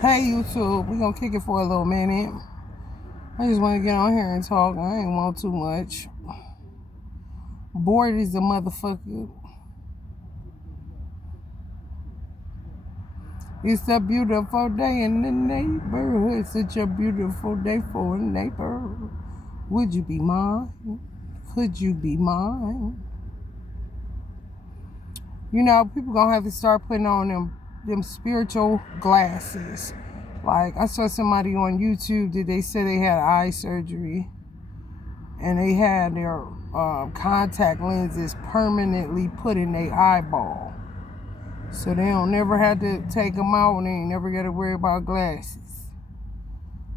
Hey YouTube, we gonna kick it for a little minute. I just want to get on here and talk. I ain't want too much. Bored is a motherfucker. It's a beautiful day in the neighborhood. Such a beautiful day for a neighbor. Would you be mine? Could you be mine? You know, people gonna have to start putting on them spiritual glasses. Like, I saw somebody on YouTube that they said they had eye surgery and they had their contact lenses permanently put in their eyeball. So they don't never have to take them out and they ain't never got to worry about glasses.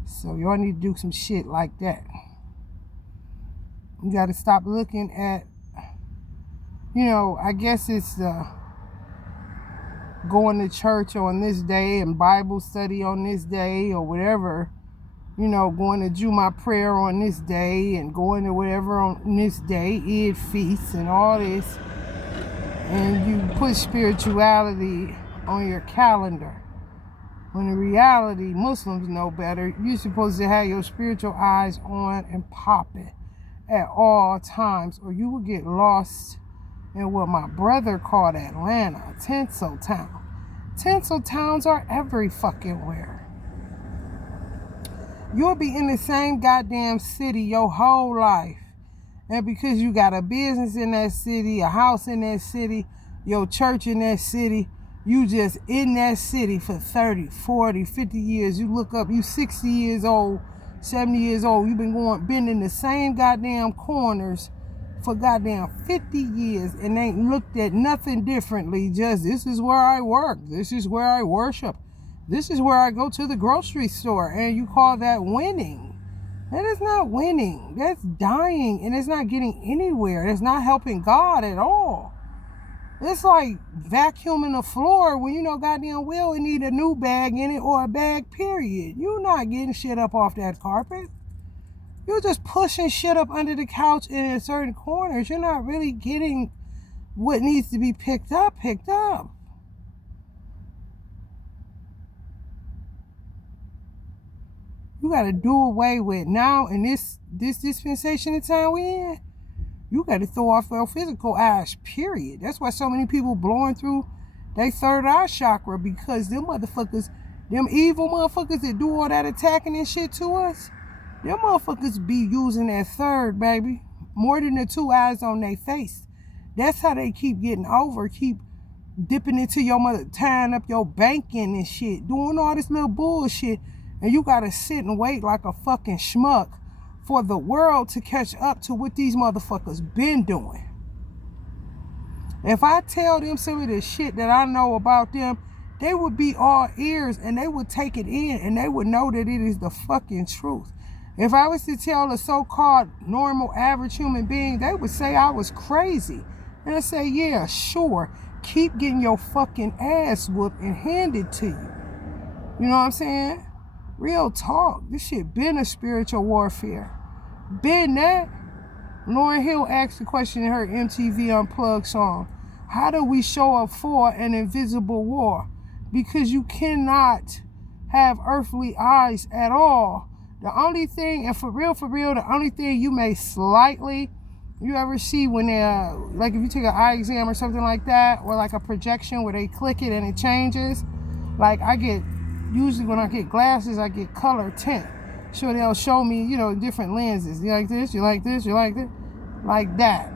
So y'all need to do some shit like that. You got to stop looking at, I guess it's going to church on this day and Bible study on this day or whatever. Going to Juma prayer on this day and going to whatever on this day, Eid feasts and all this. And you put spirituality on your calendar. When in reality, Muslims know better. You're supposed to have your spiritual eyes on and popping at all times, or you will get lost in what my brother called Atlanta, Tinseltown. Tinseltowns are every fucking where. You'll be in the same goddamn city your whole life. And because you got a business in that city, a house in that city, your church in that city, you just in that city for 30, 40, 50 years. You look up, you 60 years old, 70 years old. You've been in the same goddamn corners for goddamn 50 years and ain't looked at nothing differently. Just, this is where I work. This is where I worship. This is where I go to the grocery store. And you call that winning. That is not winning. That's dying, and it's not getting anywhere. It's not helping God at all. It's like vacuuming the floor when you know goddamn well it need a new bag in it or a bag, period. You're not getting shit up off that carpet. You're just pushing shit up under the couch in certain corners. You're not really getting what needs to be picked up. You got to do away with now in this dispensation of time we in. You got to throw off your physical eyes, period. That's why so many people blowing through their third eye chakra, because them motherfuckers, them evil motherfuckers that do all that attacking and shit to us, them motherfuckers be using that third, baby, more than the two eyes on their face. That's how they keep getting over, keep dipping into your mother, tying up your banking and shit, doing all this little bullshit. And you gotta sit and wait like a fucking schmuck for the world to catch up to what these motherfuckers been doing. If I tell them some of the shit that I know about them, they would be all ears and they would take it in and they would know that it is the fucking truth. If I was to tell a so-called normal average human being, they would say I was crazy. And I say, yeah, sure, keep getting your fucking ass whooped and handed to you. You know what I'm saying? Real talk. This shit been a spiritual warfare. Been that. Lauryn Hill asked the question in her MTV Unplugged song. How do we show up for an invisible war? Because you cannot have earthly eyes at all. The only thing, and for real, the only thing you may slightly, you ever see when they, like if you take an eye exam or something like that, or like a projection where they click it and it changes. Like usually when I get glasses, I get color tint. So they'll show me, different lenses. You like this, you like this, you like this. Like that.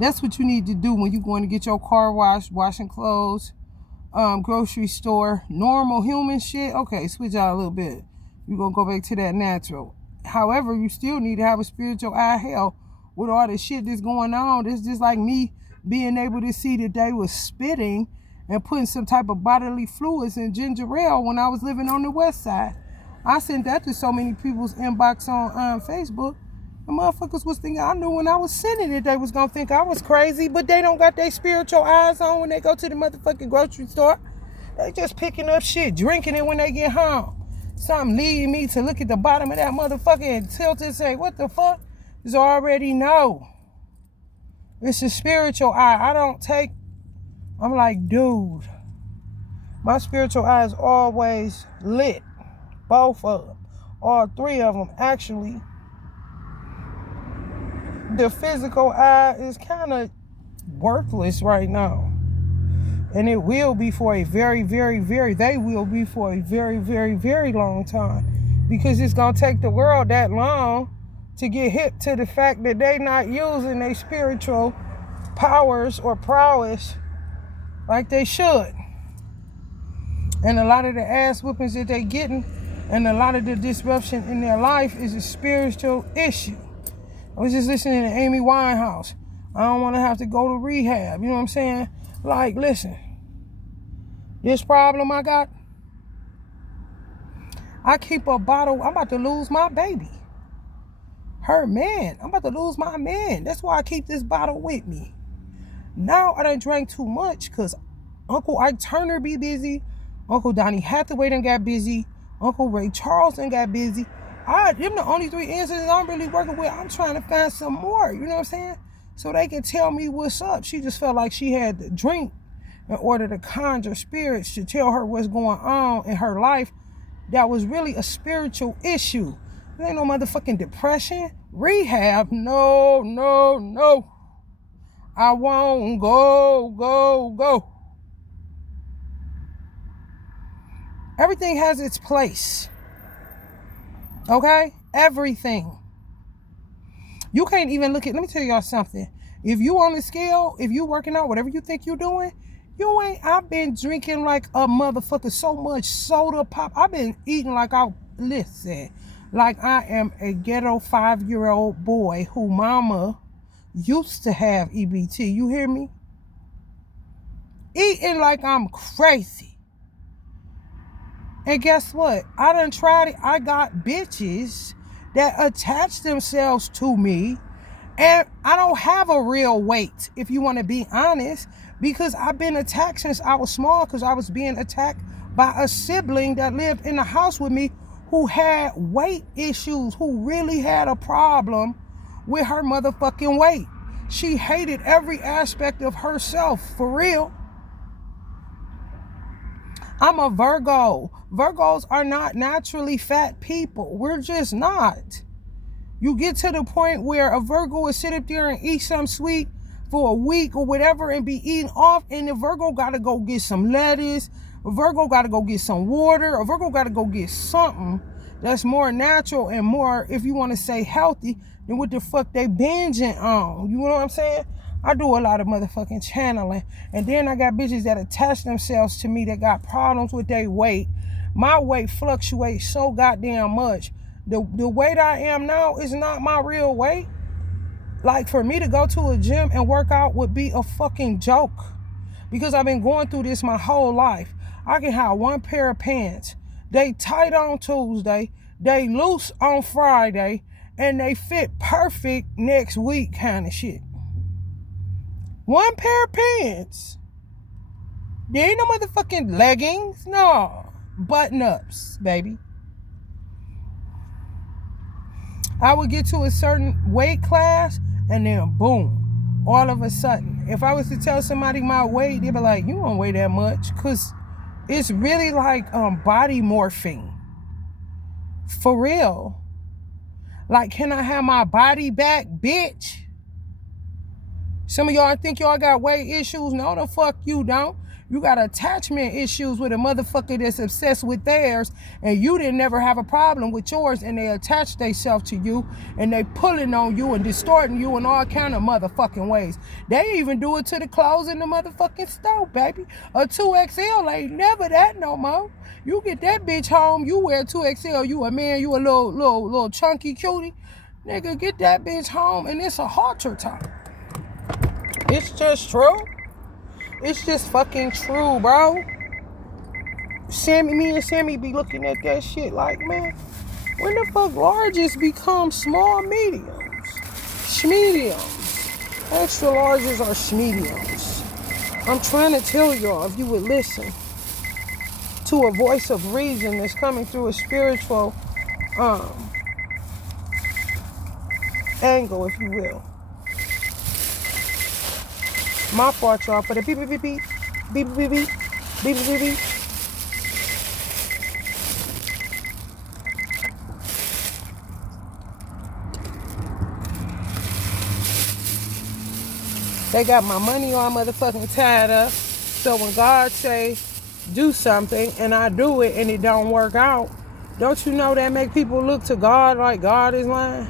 That's what you need to do when you're going to get your car washed, washing clothes, grocery store, normal human shit. Okay, switch out a little bit. You're going to go back to that natural. However, you still need to have a spiritual eye. Hell, with all the shit that's going on, it's just like me being able to see that they was spitting and putting some type of bodily fluids in ginger ale when I was living on the west side. I sent that to so many people's inbox on Facebook. The motherfuckers was thinking, I knew when I was sending it, they was going to think I was crazy, but they don't got their spiritual eyes on when they go to the motherfucking grocery store. They just picking up shit, drinking it when they get home. Something leading me to look at the bottom of that motherfucker and tilt and say, what the fuck? Is already know. It's a spiritual eye. I'm like, dude, My spiritual eye is always lit. Both of them. All three of them, actually. The physical eye is kind of worthless right now. And it will be for a very, very, very, they will be for a very, very, very long time. Because it's going to take the world that long to get hip to the fact that they not using their spiritual powers or prowess like they should. And a lot of the ass whoopings that they getting and a lot of the disruption in their life is a spiritual issue. I was just listening to Amy Winehouse. I don't want to have to go to rehab. You know what I'm saying? Like, listen, this problem I got, I keep a bottle. I'm about to lose my baby. Her man. I'm about to lose my man. That's why I keep this bottle with me. Now I done drank too much because Uncle Ike Turner be busy. Uncle Donnie Hathaway done got busy. Uncle Ray Charles done got busy. Them the only three answers I'm really working with. I'm trying to find some more. You know what I'm saying? So they can tell me what's up. She just felt like she had to drink in order to conjure spirits to tell her what's going on in her life. That was really a spiritual issue. There ain't no motherfucking depression. Rehab? No, no, no. I won't go. Everything has its place. Okay? Everything. You can't even look at, let me tell y'all something. If you on the scale, if you working out, whatever you think you're doing, I've been drinking like a motherfucker, so much soda pop. I've been eating like I am a ghetto 5-year-old boy who mama used to have EBT. You hear me? Eating like I'm crazy. And guess what? I done tried it. I got bitches that attach themselves to me. And I don't have a real weight, if you want to be honest. Because I've been attacked since I was small. Because I was being attacked by a sibling that lived in the house with me who had weight issues. Who really had a problem with her motherfucking weight. She hated every aspect of herself. For real. I'm a Virgo. Virgos are not naturally fat people. We're just not. You get to the point where a Virgo will sit up there and eat something sweet for a week or whatever and be eating off, and the Virgo got to go get some lettuce. A Virgo got to go get some water. A Virgo got to go get something that's more natural and more, if you want to say, healthy than what the fuck they binging on. You know what I'm saying? I do a lot of motherfucking channeling. And then I got bitches that attach themselves to me that got problems with their weight. My weight fluctuates so goddamn much. The weight I am now is not my real weight. Like, for me to go to a gym and work out would be a fucking joke. Because I've been going through this my whole life. I can have one pair of pants. They tight on Tuesday. They loose on Friday. And they fit perfect next week kind of shit. One pair of pants. There ain't no motherfucking leggings. No. Button-ups, baby. I would get to a certain weight class and then boom. All of a sudden. If I was to tell somebody my weight, they'd be like, you don't weigh that much. Because it's really like body morphing. For real. Like, can I have my body back, bitch? Some of y'all think y'all got weight issues. No, the fuck you don't. You got attachment issues with a motherfucker that's obsessed with theirs, and you didn't never have a problem with yours, and they attach themselves to you, and they pulling on you and distorting you in all kind of motherfucking ways. They even do it to the clothes in the motherfucking store, baby. A 2XL ain't never that no more. You get that bitch home, you wear 2XL, you a man, you a little chunky cutie. Nigga, get that bitch home, and it's a halter top. It's just true. It's just fucking true, bro. Me and Sammy be looking at that shit like, man, when the fuck larges become small mediums? Schmediums. Extra larges are schmediums. I'm trying to tell y'all, if you would listen to a voice of reason that's coming through a spiritual angle, if you will. My fault, y'all, for the beep, beep, beep, beep, beep, beep, beep, beep, beep, beep. They got my money all motherfucking tied up. So when God say do something and I do it and it don't work out, don't you know that make people look to God like God is lying?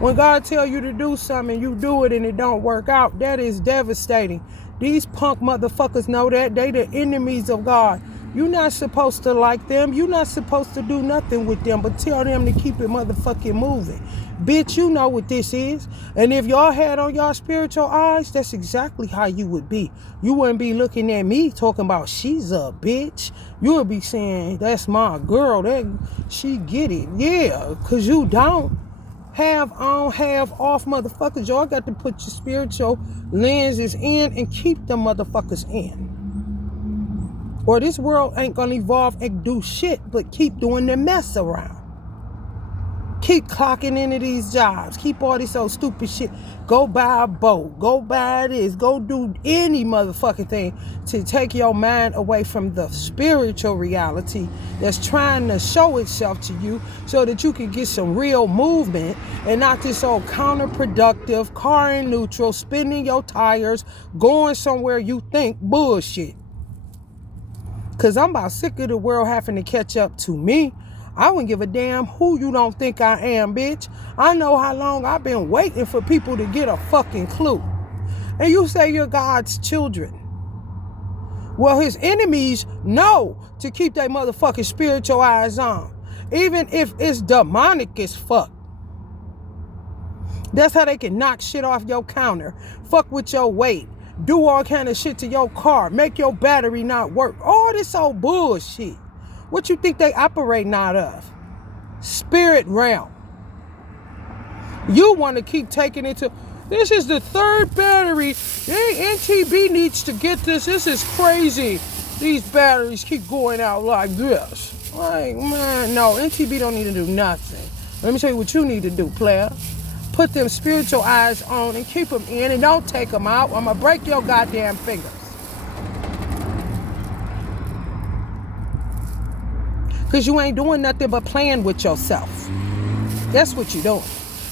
When God tell you to do something and you do it and it don't work out, that is devastating. These punk motherfuckers know that. They the enemies of God. You're not supposed to like them. You're not supposed to do nothing with them, but tell them to keep it motherfucking moving. Bitch, you know what this is. And if y'all had on y'all spiritual eyes, that's exactly how you would be. You wouldn't be looking at me talking about she's a bitch. You would be saying, that's my girl. That she get it. Yeah, because you don't. Have on, have off motherfuckers. Y'all got to put your spiritual lenses in and keep them motherfuckers in. Or this world ain't gonna evolve and do shit but keep doing the mess around. Keep clocking into these jobs. Keep all this old stupid shit. Go buy a boat. Go buy this. Go do any motherfucking thing to take your mind away from the spiritual reality that's trying to show itself to you so that you can get some real movement and not this old counterproductive, car in neutral, spinning your tires, going somewhere you think bullshit. Because I'm about sick of the world having to catch up to me. I wouldn't give a damn who you don't think I am, bitch. I know how long I've been waiting for people to get a fucking clue. And you say you're God's children. Well, his enemies know to keep their motherfucking spiritual eyes on. Even if it's demonic as fuck. That's how they can knock shit off your counter. Fuck with your weight. Do all kind of shit to your car. Make your battery not work. All this old bullshit. What you think they operating out of? Spirit realm. You want to keep taking it to... This is the third battery. NTB needs to get this. This is crazy. These batteries keep going out like this. Like, man, no. NTB don't need to do nothing. Let me tell you what you need to do, player. Put them spiritual eyes on and keep them in and don't take them out. I'm going to break your goddamn fingers. Because you ain't doing nothing but playing with yourself. That's what you're doing.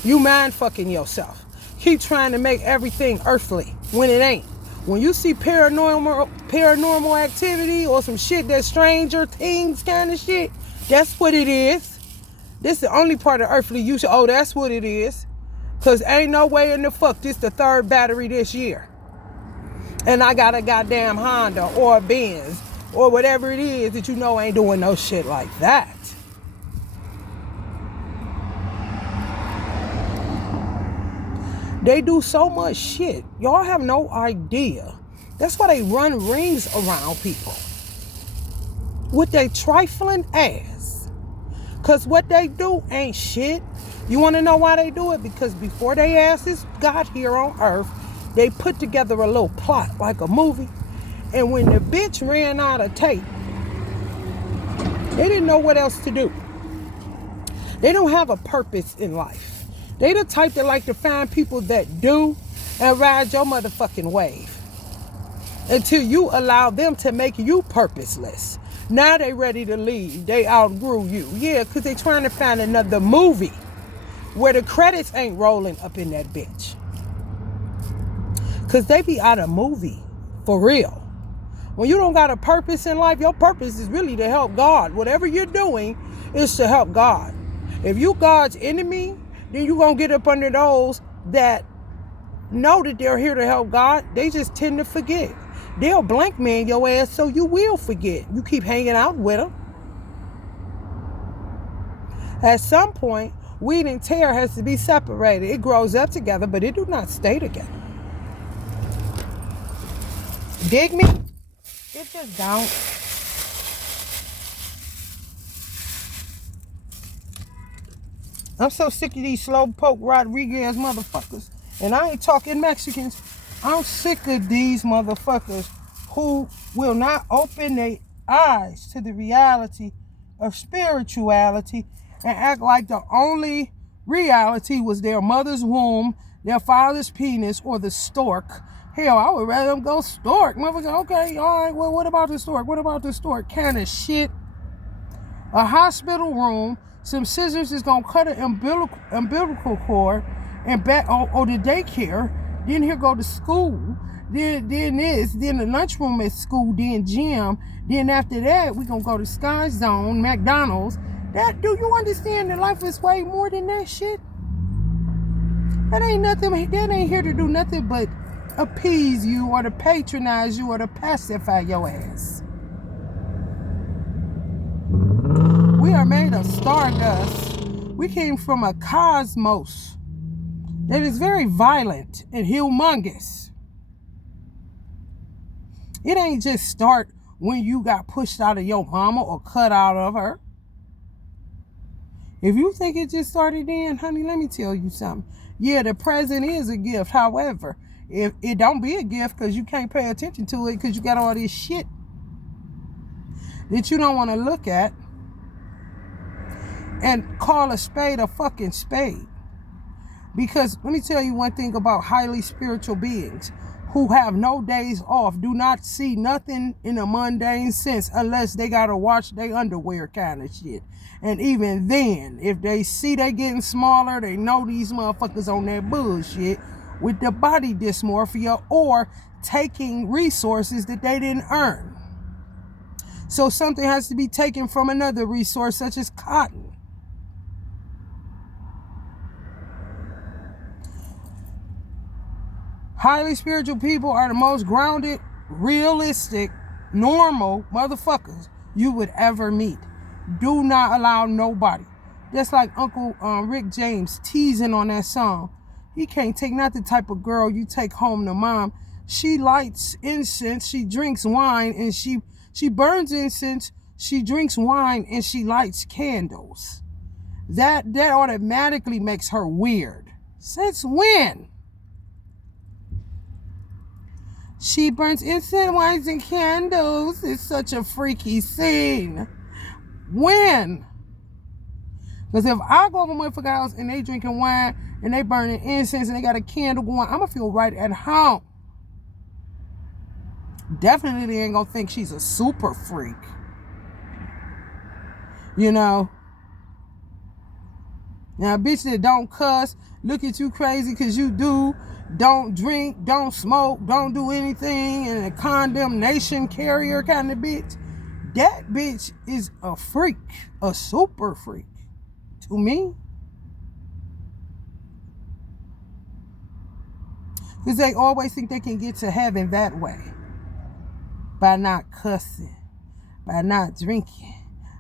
You mind fucking yourself. Keep trying to make everything earthly when it ain't. When you see paranormal activity or some shit that's Stranger Things kind of shit, that's what it is. This is the only part of earthly you should, oh, that's what it is. Because ain't no way in the fuck this the third battery this year. And I got a goddamn Honda or a Benz or whatever it is that you know ain't doing no shit like that. They do so much shit. Y'all have no idea. That's why they run rings around people. With their trifling ass. Because what they do ain't shit. You want to know why they do it? Because before they asses got here on earth, they put together a little plot like a movie. And when the bitch ran out of tape, they didn't know what else to do. They don't have a purpose in life. They the type that like to find people that do and ride your motherfucking wave. Until you allow them to make you purposeless. Now they ready to leave. They outgrew you. Yeah, because they trying to find another movie where the credits ain't rolling up in that bitch. Because they be out of movie. For real. When you don't got a purpose in life, your purpose is really to help God. Whatever you're doing is to help God. If you God's enemy, then you going to get up under those that know that they're here to help God. They just tend to forget. They'll blank man your ass so you will forget. You keep hanging out with them. At some point, wheat and tare has to be separated. It grows up together, but it do not stay together. Dig me? It just don't. I'm so sick of these Slowpoke Rodriguez motherfuckers. And I ain't talking Mexicans. I'm sick of these motherfuckers who will not open their eyes to the reality of spirituality and act like the only reality was their mother's womb, their father's penis, or the stork. Hell, I would rather them go stork. Motherfucker, okay, all right, well, what about the stork? What about the stork? Kind of shit. A hospital room, some scissors is going to cut an umbilical cord and back, or the daycare. then here go to school, then this, then the lunchroom at school, then gym, then after that we gonna go to Sky Zone, McDonald's. That, do you understand that life is way more than that shit? That ain't nothing, that ain't here to do nothing but appease you or to patronize you or to pacify your ass. We are made of stardust. We came from a cosmos that is very violent and humongous. It ain't just start when you got pushed out of your mama or cut out of her. If you think it just started then, honey, let me tell you something. Yeah, the present is a gift. However, if it don't be a gift because you can't pay attention to it because you got all this shit that you don't want to look at and call a spade a fucking spade. Because let me tell you one thing about highly spiritual beings who have no days off, do not see nothing in a mundane sense unless they gotta watch their underwear kind of shit. And even then, if they see they getting smaller, they know these motherfuckers on that bullshit with the body dysmorphia or taking resources that they didn't earn. So something has to be taken from another resource such as cotton. Highly spiritual people are the most grounded, realistic, normal motherfuckers you would ever meet. Do not allow nobody. That's like Uncle Rick James teasing on that song. He can't take, not the type of girl you take home to mom. She lights incense, she drinks wine, and she burns incense, she drinks wine, and she lights candles. That automatically makes her weird. Since when? She burns incense, wines, and candles. It's such a freaky scene. When? Because if I go over my motherfucking house and they drinking wine and they burning incense and they got a candle going, I'm going to feel right at home. Definitely they ain't going to think she's a super freak. You know? Now, a bitch that don't cuss, look at you crazy because you do, don't drink, don't smoke, don't do anything, and a condemnation carrier kind of bitch, that bitch is a freak, a super freak to me. Because they always think they can get to heaven that way. By not cussing, by not drinking,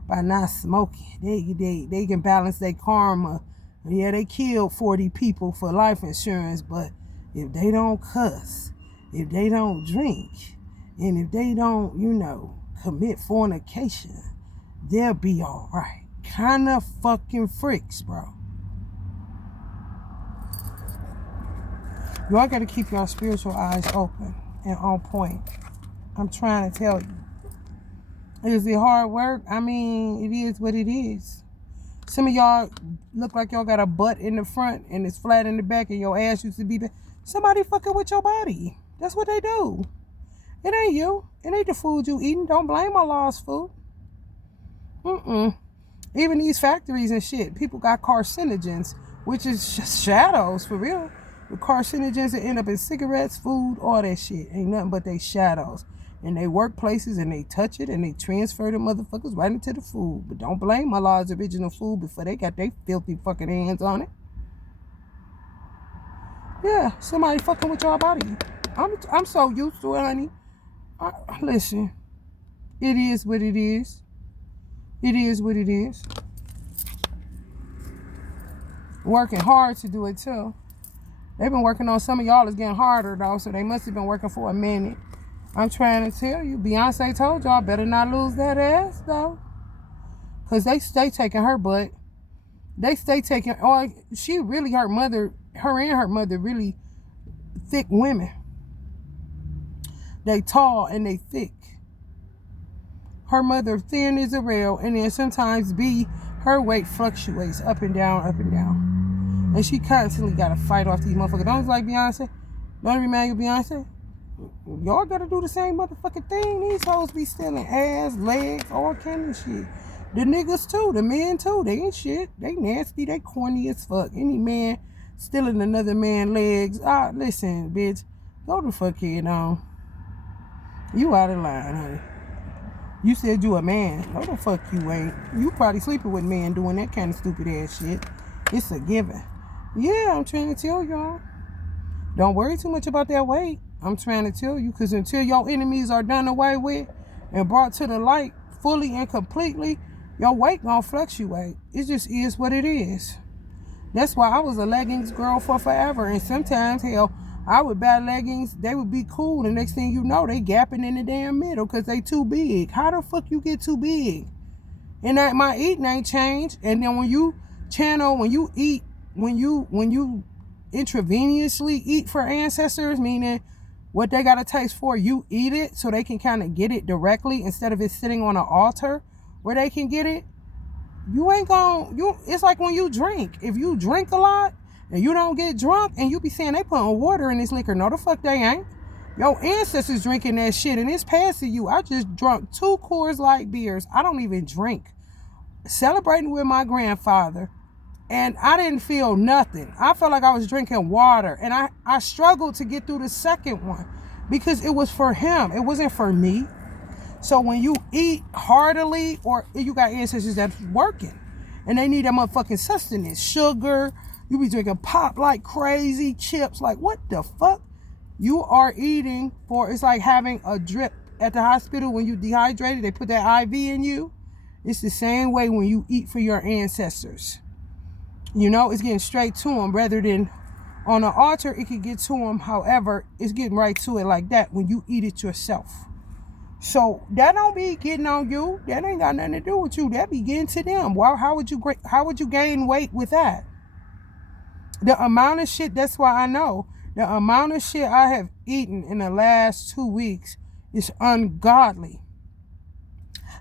by not smoking. They can balance their karma. Yeah, they killed 40 people for life insurance, but if they don't cuss, if they don't drink, and if they don't, commit fornication, they'll be all right. Kind of fucking freaks, bro. Y'all got to keep your spiritual eyes open and on point. I'm trying to tell you. Is it hard work? I mean, it is what it is. Some of y'all look like y'all got a butt in the front and it's flat in the back and your ass used to be back. Somebody fucking with your body. That's what they do. It ain't you. It ain't the food you eating. Don't blame Allah's food. Even these factories and shit, people got carcinogens, which is just shadows for real. The carcinogens that end up in cigarettes, food, all that shit. Ain't nothing but they shadows. And they workplaces and they touch it and they transfer the motherfuckers right into the food. But don't blame Allah's original food before they got their filthy fucking hands on it. Yeah, somebody fucking with your body. I'm so used to it, honey. Listen, it is what it is. It is what it is. Working hard to do it too. They've been working on some of y'all is getting harder though, so they must have been working for a minute. I'm trying to tell you, Beyonce told y'all better not lose that ass though. Cause they stay taking her butt. They stay taking, she really, her and her mother really thick women. They tall and they thick. Her mother thin as a rail, and then sometimes her weight fluctuates up and down, up and down. And she constantly got to fight off these motherfuckers. Don't you like Beyonce? Don't remind you of Beyonce? Y'all got to do the same motherfucking thing. These hoes be stealing ass, legs, all kind of shit. The niggas too, the men too, they ain't shit. They nasty, they corny as fuck. Any man stealing another man's legs. Listen, bitch, go the fuck head on. You out of line, honey. You said you a man. No, the fuck you ain't. You probably sleeping with men doing that kind of stupid ass shit. It's a given. Yeah, I'm trying to tell y'all. Don't worry too much about that weight. I'm trying to tell you, because until your enemies are done away with and brought to the light fully and completely, your weight gonna fluctuate. It just is what it is. That's why I was a leggings girl for forever. And sometimes, hell, I would buy leggings, they would be cool. The next thing you know, they gapping in the damn middle because they too big. How the fuck you get too big? And that my eating ain't changed. And then when you eat, when you intravenously eat for ancestors, meaning what they gotta taste for, you eat it so they can kind of get it directly instead of it sitting on an altar where they can get it. You ain't it's like when you drink. If you drink a lot and you don't get drunk and you be saying they putting water in this liquor. No, the fuck they ain't. Your ancestors drinking that shit and it's passing you. I just drunk 2 Coors Light beers. I don't even drink. Celebrating with my grandfather. And I didn't feel nothing. I felt like I was drinking water. And I struggled to get through the second one because it was for him. It wasn't for me. So when you eat heartily, or you got ancestors that's working and they need that motherfucking sustenance, sugar, you be drinking pop like crazy, chips, like what the fuck? You are eating for, it's like having a drip at the hospital when you dehydrated, they put that IV in you. It's the same way when you eat for your ancestors. You know, it's getting straight to them rather than on an altar, it could get to them. However, it's getting right to it like that when you eat it yourself. So that don't be getting on you. That ain't got nothing to do with you. That be getting to them. Well, how would you gain weight with that? The amount of shit, that's why I know the amount of shit I have eaten in the last 2 weeks is ungodly.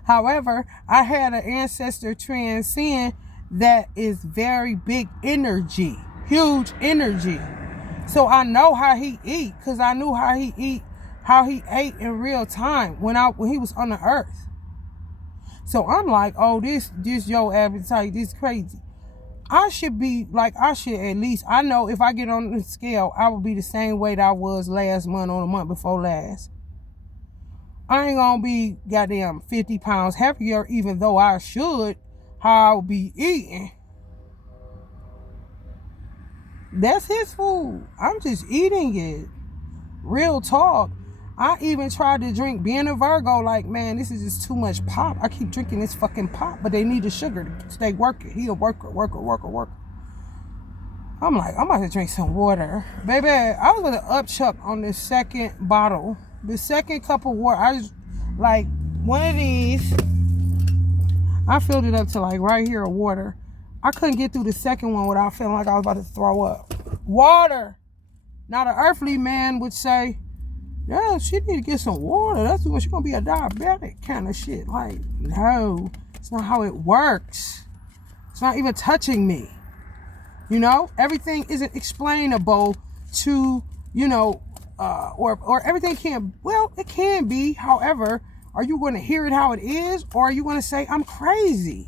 However, I had an ancestor transcend that is very big energy, huge energy. So I know how he eat, because I knew how he ate in real time when he was on the earth. So I'm like, oh, this your appetite, this crazy. I should at least, I know if I get on the scale, I will be the same weight I was last month or the month before last. I ain't gonna be goddamn 50 pounds heavier, even though I should, how I would be eating. That's his food. I'm just eating it. Real talk. I even tried to drink, being a Virgo, like, man, this is just too much pop. I keep drinking this fucking pop, but they need the sugar to stay working. He a worker. I'm like, I'm about to drink some water. Baby, I was gonna upchuck on this second bottle. The second cup of water, I just, like, one of these, I filled it up to like right here of water. I couldn't get through the second one without feeling like I was about to throw up. Water. Now the earthly man would say, yeah, she need to get some water. That's when she's gonna be a diabetic kind of shit. Like, no, it's not how it works. It's not even touching me. You know, everything isn't explainable to, you know, or everything can, well, it can be. However, are you going to hear it how it is, or are you going to say, I'm crazy?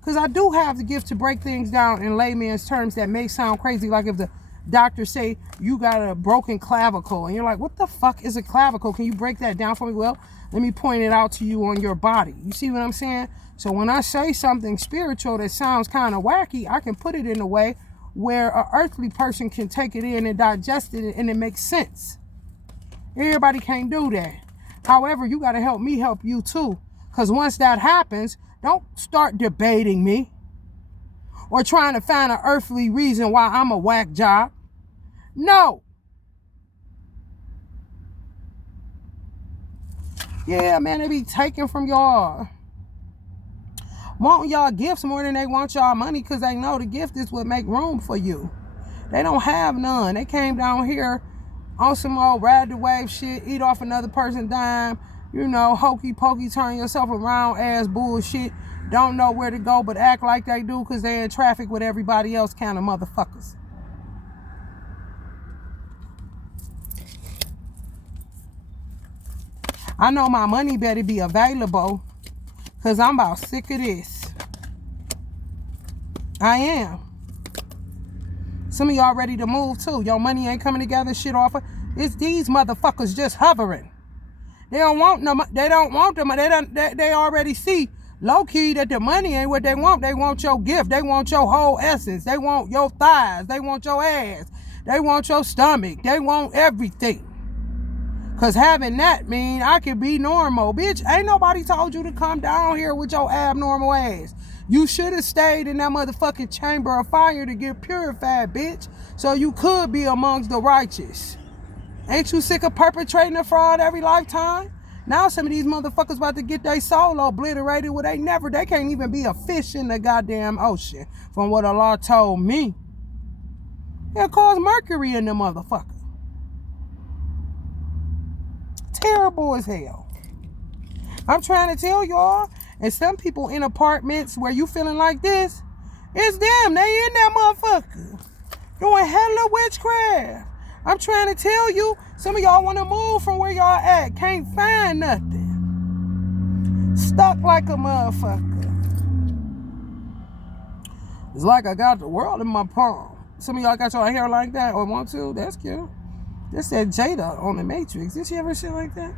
Because I do have the gift to break things down in layman's terms that may sound crazy. Like if the doctor say you got a broken clavicle and you're like, what the fuck is a clavicle? Can you break that down for me? Well, let me point it out to you on your body. You see what I'm saying? So when I say something spiritual that sounds kind of wacky, I can put it in a way where an earthly person can take it in and digest it and it makes sense. Everybody can't do that. However, you got to help me help you too. Because once that happens, don't start debating me or trying to find an earthly reason why I'm a whack job. No. Yeah, man, they be taking from y'all. Wanting y'all gifts more than they want y'all money, because they know the gift is what make room for you. They don't have none. They came down here on some old ride the wave shit, eat off another person's dime, you know, hokey pokey, turn yourself around ass bullshit. Don't know where to go but act like they do because they're in traffic with everybody else kind of motherfuckers. I know my money better be available because I'm about sick of this. I am. Some of y'all ready to move too. Your money ain't coming together, shit off of. It's these motherfuckers just hovering. They don't want no. They don't want them. They already see low key that the money ain't what they want. They want your gift. They want your whole essence. They want your thighs. They want your ass. They want your stomach. They want everything. Cause having that mean I can be normal. Bitch, ain't nobody told you to come down here with your abnormal ass. You should have stayed in that motherfucking chamber of fire to get purified, bitch. So you could be amongst the righteous. Ain't you sick of perpetrating a fraud every lifetime? Now some of these motherfuckers about to get their soul obliterated where they can't even be a fish in the goddamn ocean, from what Allah told me. It caused mercury in the motherfucker. Terrible as hell. I'm trying to tell y'all, and some people in apartments where you feeling like this, it's them. They in that motherfucker doing hella witchcraft. I'm trying to tell you, some of y'all want to move from where y'all at. Can't find nothing. Stuck like a motherfucker. It's like I got the world in my palm. Some of y'all got your hair like that or want to. That's cute. That's that Jada on the Matrix. Did she ever shit like that?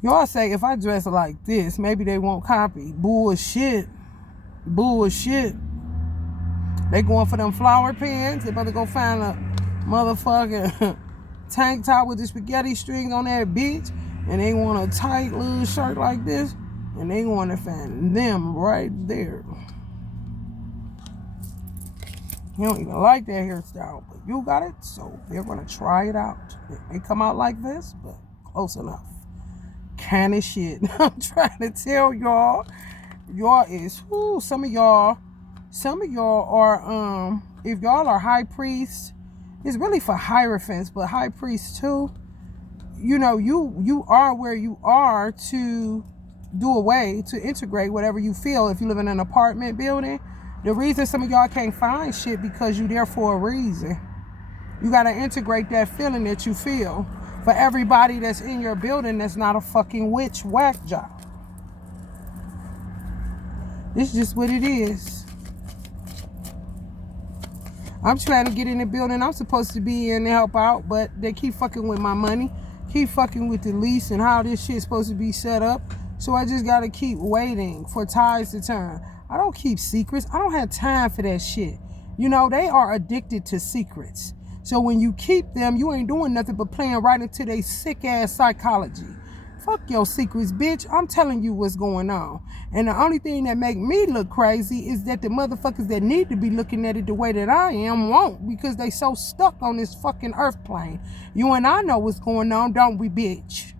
Y'all say if I dress like this, maybe they won't copy. Bullshit. Bullshit. They going for them flower pants. They better go find a motherfucking tank top with the spaghetti strings on that bitch. And they want a tight little shirt like this. And they want to find them right there. You don't even like that hairstyle, but you got it, so they're going to try it out. It may come out like this, but close enough. Kind of shit. I'm trying to tell y'all. Y'all is, some of y'all are, if y'all are high priests, it's really for hierophants, but high priests too. You know, you are where you are to do away, to integrate whatever you feel. If you live in an apartment building, the reason some of y'all can't find shit because you there for a reason. You got to integrate that feeling that you feel for everybody that's in your building that's not a fucking witch whack job. It's just what it is. I'm trying to get in the building I'm supposed to be in to help out, but they keep fucking with my money, keep fucking with the lease and how this shit's supposed to be set up. So I just got to keep waiting for tides to turn. I don't keep secrets. I don't have time for that shit. You know, they are addicted to secrets. So when you keep them, you ain't doing nothing but playing right into their sick ass psychology. Fuck your secrets, bitch. I'm telling you what's going on. And the only thing that make me look crazy is that the motherfuckers that need to be looking at it the way that I am won't, because they so stuck on this fucking earth plane. You and I know what's going on, don't we, bitch?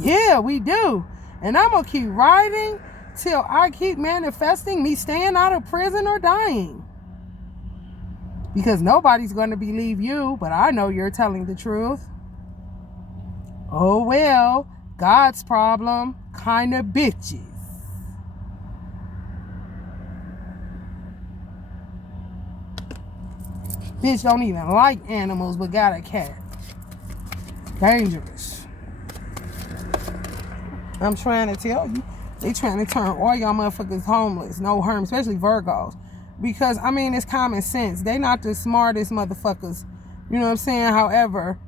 Yeah, we do. And I'm going to keep riding till I keep manifesting me staying out of prison or dying. Because nobody's going to believe you, but I know you're telling the truth. Oh, well, God's problem, kind of bitches. Bitch don't even like animals, but got a cat. Dangerous. I'm trying to tell you, they trying to turn all y'all motherfuckers homeless, no herms, especially Virgos. Because, I mean, it's common sense. They not the smartest motherfuckers. You know what I'm saying? However,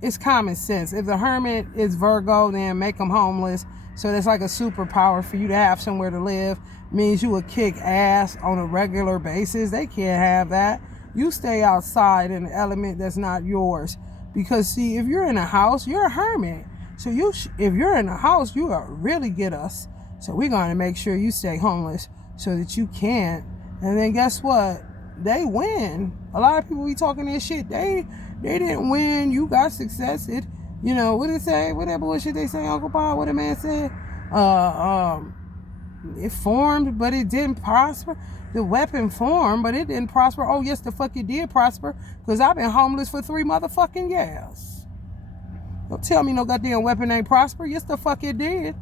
it's common sense. If the hermit is Virgo, then make them homeless. So that's like a superpower for you to have somewhere to live. Means you would kick ass on a regular basis. They can't have that. You stay outside in an element that's not yours. Because, see, if you're in a house, you're a hermit. So if you're in a house, you are really get us. So we're going to make sure you stay homeless so that you can't. And then guess what? They win. A lot of people be talking this shit. They didn't win. You got success. It, you know, what did it say? What that bullshit they say, Uncle Paul? What the man said? It formed, but it didn't prosper. The weapon formed, but it didn't prosper. Oh, yes, the fuck it did prosper. Because I've been homeless for 3 motherfucking years. Don't tell me no goddamn weapon ain't prosper. Yes, the fuck it did.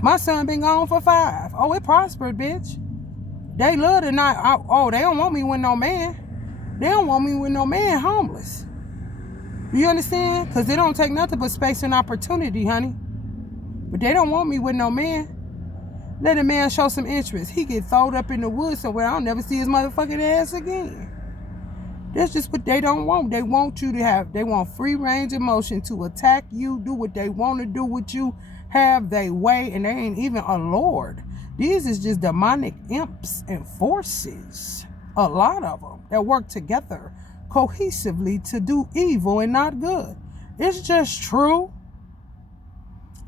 My son been gone for 5. Oh, it prospered, bitch. They love to not. Oh, they don't want me with no man. They don't want me with no man homeless. You understand? Because they don't take nothing but space and opportunity, honey. But they don't want me with no man. Let a man show some interest. He get thrown up in the woods somewhere. I'll never see his motherfucking ass again. That's just what they don't want. They want you to have, they want free range of motion to attack you, do what they want to do with you, have their way, and they ain't even a lord. These is just demonic imps and forces, a lot of them, that work together cohesively to do evil and not good. It's just true.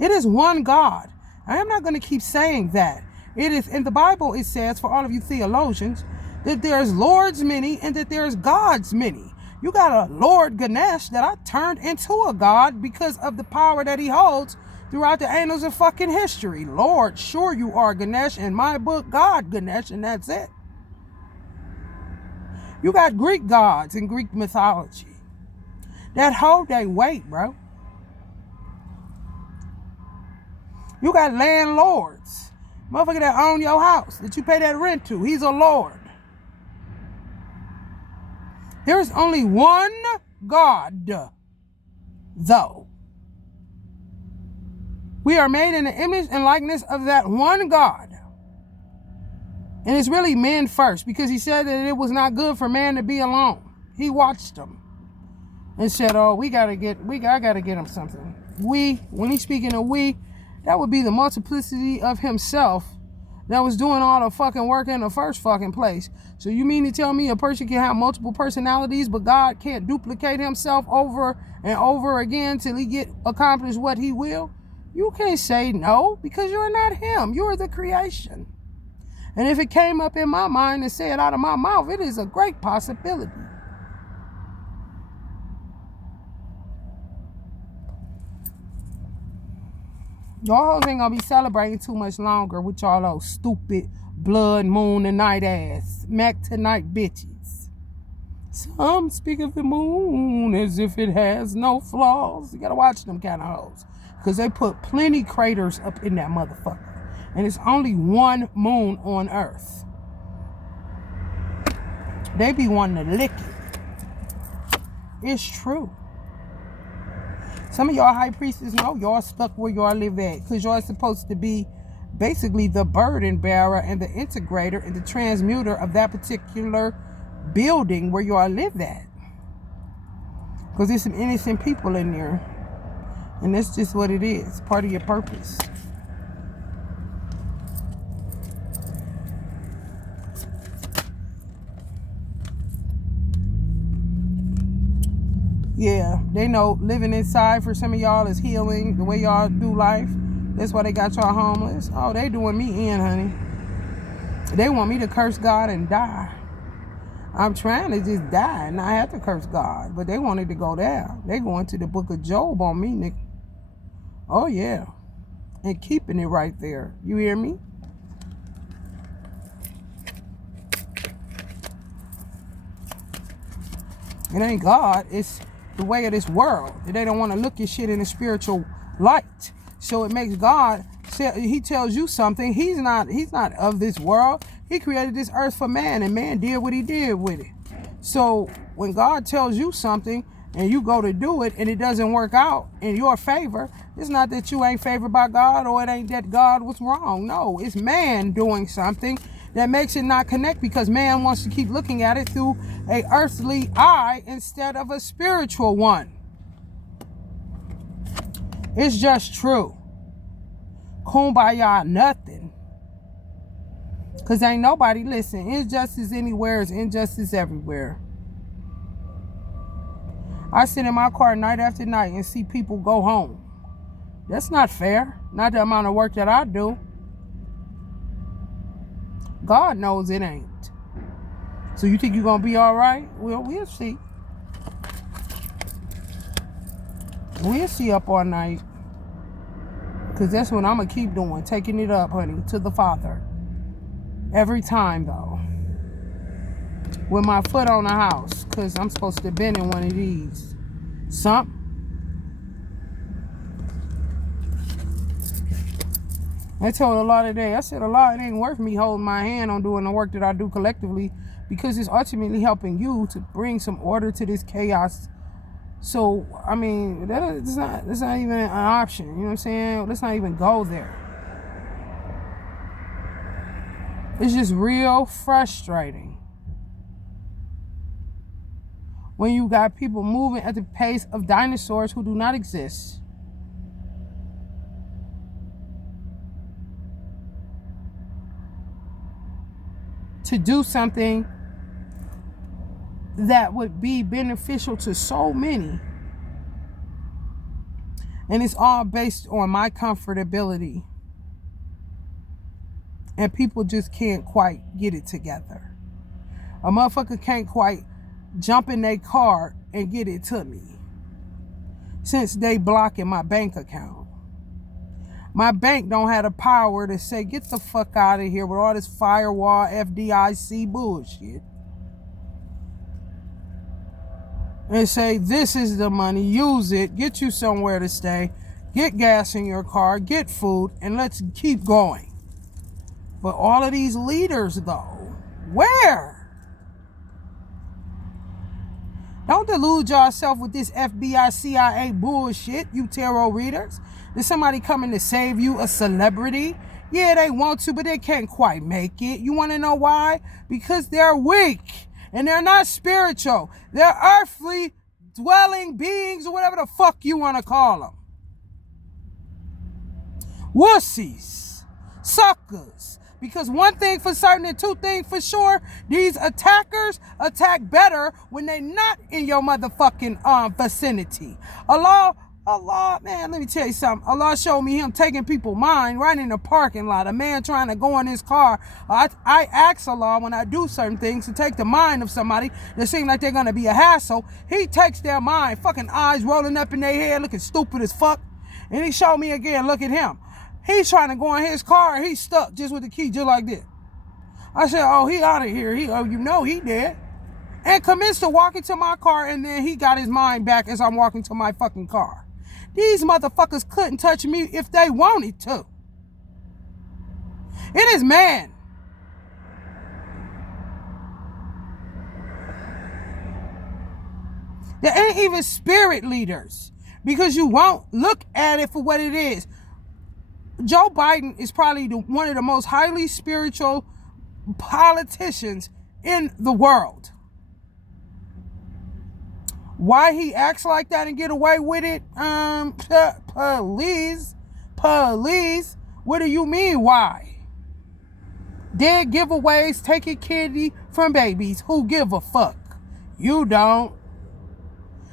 It is one God. I am not going to keep saying that. It is in the Bible, it says, for all of you theologians, that there's lords many and that there's gods many. You got a Lord Ganesh that I turned into a god because of the power that he holds throughout the annals of fucking history. Lord, sure you are Ganesh. In my book, God Ganesh, and that's it. You got Greek gods in Greek mythology that hold their weight, bro. You got landlords, motherfucker that own your house, that you pay that rent to. He's a lord. There's only one God, though. We are made in the image and likeness of that one God. And it's really men first, because he said that it was not good for man to be alone. He watched them and said, oh, I gotta get him something. When he's speaking of we, that would be the multiplicity of himself that was doing all the fucking work in the first fucking place. So you mean to tell me a person can have multiple personalities, but God can't duplicate himself over and over again till he accomplish what he will? You can't say no, because you're not him. You're the creation. And if it came up in my mind and said out of my mouth, it is a great possibility. Y'all ain't gonna be celebrating too much longer with y'all those stupid blood, moon, and night ass Mac tonight bitches. Some speak of the moon as if it has no flaws. You gotta watch them kind of hoes, because they put plenty craters up in that motherfucker. And it's only one moon on Earth. They be wanting to lick it. It's true. Some of y'all high priestess know y'all stuck where y'all live at, because y'all supposed to be basically the burden bearer and the integrator and the transmuter of that particular building where y'all live at. Because there's some innocent people in there. And that's just what it is. Part of your purpose. Yeah, they know living inside for some of y'all is healing, the way y'all do life. That's why they got y'all homeless. Oh, they doing me in, honey. They want me to curse God and die. I'm trying to just die and not have to curse God. But they wanted to go there. They going to the book of Job on me, nigga. Oh, yeah. And keeping it right there. You hear me? It ain't God. It's the way of this world. They don't want to look at shit in a spiritual light. So it makes God, he tells you something. He's not of this world. He created this earth for man, and man did what he did with it. So when God tells you something and you go to do it and it doesn't work out in your favor, it's not that you ain't favored by God, or it ain't that God was wrong. No, it's man doing something that makes it not connect, because man wants to keep looking at it through a earthly eye instead of a spiritual one. It's just true. Kumbaya nothing. Because ain't nobody, listen, injustice anywhere is injustice everywhere. I sit in my car night after night and see people go home. That's not fair. Not the amount of work that I do. God knows it ain't. So you think you're going to be all right? Well, we'll see. We'll see up all night. Because that's what I'm going to keep doing. Taking it up, honey, to the Father. Every time, though. With my foot on the house. Because I'm supposed to bend in one of these. Something. I told Allah today, I said, Allah, it ain't worth me holding my hand on doing the work that I do collectively, because it's ultimately helping you to bring some order to this chaos. So, I mean, that's not even an option. You know what I'm saying? Let's not even go there. It's just real frustrating when you got people moving at the pace of dinosaurs who do not exist. To do something that would be beneficial to so many. And it's all based on my comfortability. And people just can't quite get it together. A motherfucker can't quite jump in their car and get it to me, since they blocking my bank account. My bank don't have the power to say, get the fuck out of here with all this firewall FDIC bullshit. And say, this is the money, use it, get you somewhere to stay, get gas in your car, get food, and let's keep going. But all of these leaders, though, where? Don't delude yourself with this FBI, CIA bullshit, you tarot readers. Is somebody coming to save you, a celebrity? Yeah, they want to, but they can't quite make it. You want to know why? Because they're weak. And they're not spiritual. They're earthly dwelling beings, or whatever the fuck you want to call them. Wussies. Suckers. Because one thing for certain and two things for sure, these attackers attack better when they're not in your motherfucking vicinity. Allah, man, let me tell you something. Allah showed me him taking people's mind right in the parking lot. A man trying to go in his car. I ask Allah when I do certain things to take the mind of somebody that seems like they're going to be a hassle. He takes their mind, fucking eyes rolling up in their head, looking stupid as fuck. And he showed me again, look at him. He's trying to go in his car. He's stuck just with the key, just like this. I said, oh, he out of here. He dead. And commenced to walk into my car, and then he got his mind back as I'm walking to my fucking car. These motherfuckers couldn't touch me if they wanted to. It is man. There ain't even spirit leaders, because you won't look at it for what it is. Joe Biden is probably one of the most highly spiritual politicians in the world. Why he acts like that and get away with it? Police. What do you mean, why? Dead giveaways, taking candy from babies. Who give a fuck? You don't.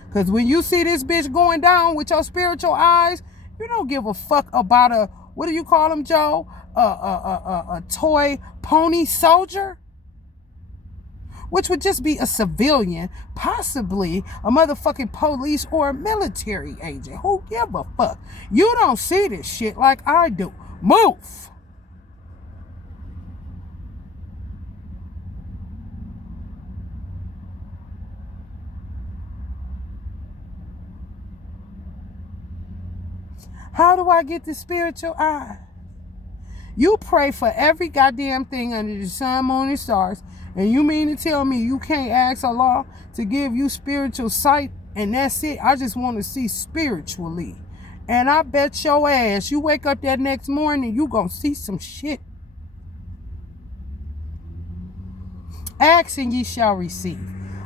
Because when you see this bitch going down with your spiritual eyes, you don't give a fuck about a, what do you call him, Joe? A toy pony soldier? Which would just be a civilian, possibly a motherfucking police or a military agent. Who give a fuck? You don't see this shit like I do. Move! How do I get the spiritual eye? You pray for every goddamn thing under the sun, moon, and stars, and you mean to tell me you can't ask Allah to give you spiritual sight, and that's it? I just want to see spiritually. And I bet your ass, you wake up that next morning, you gonna see some shit. Ask and ye shall receive.